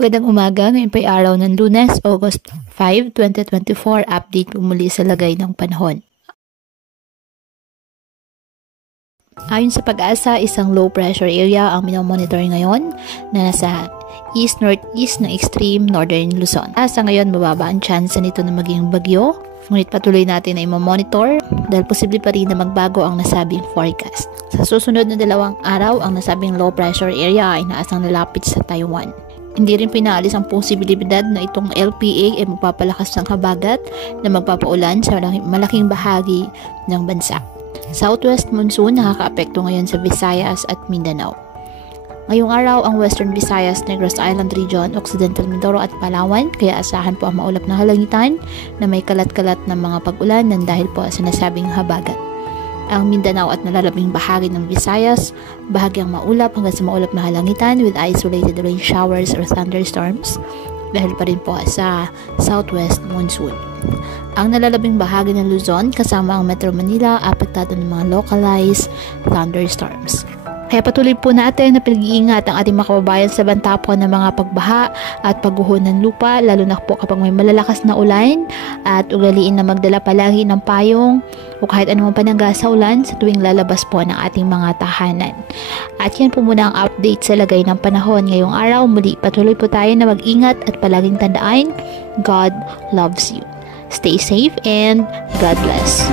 Magandang umaga, ngayon po'y araw ng Lunes, August 5, 2024. Update po muli sa lagay ng panahon. Ayon sa Pag-asa, isang low pressure area ang minomonitor ngayon na nasa east-northeast ng extreme northern Luzon. Sa ngayon, mababa ang chance nito na maging bagyo. Ngunit patuloy natin na i-monitor dahil posible pa rin na magbago ang nasabing forecast. Sa susunod na 2 araw, ang nasabing low pressure area ay inaasang lalapit sa Taiwan. Hindi rin pinaalis ang posibilidad na itong LPA ay magpapalakas ng habagat na magpapaulan sa malaking bahagi ng bansa. Southwest monsoon nakakaapekto ngayon sa Visayas at Mindanao. Ngayong araw, ang Western Visayas, Negros Island Region, Occidental Mindoro at Palawan, kaya asahan po ang maulap na halangitan na may kalat-kalat na mga pag-ulan ng dahil po sa nasabing habagat. Ang Mindanao at nalalabing bahagi ng Visayas, bahagyang maulap hanggang sa maulap na halangitan with isolated rain showers or thunderstorms dahil pa rin po sa southwest monsoon. Ang nalalabing bahagi ng Luzon kasama ang Metro Manila apektado ng mga localized thunderstorms. Kaya patuloy po natin na pinag-iingat ang ating mga kababayan sa banta po ng mga pagbaha at pagguho ng lupa, lalo na po kapag may malalakas na ulan, at ugaliin na magdala palagi ng payong o kahit anumang panangga sa ulan sa tuwing lalabas po ng ating mga tahanan. At yan po muna ang update sa lagay ng panahon ngayong araw. Muli patuloy po tayo na mag-ingat at palaging tandaan, God loves you. Stay safe and God bless.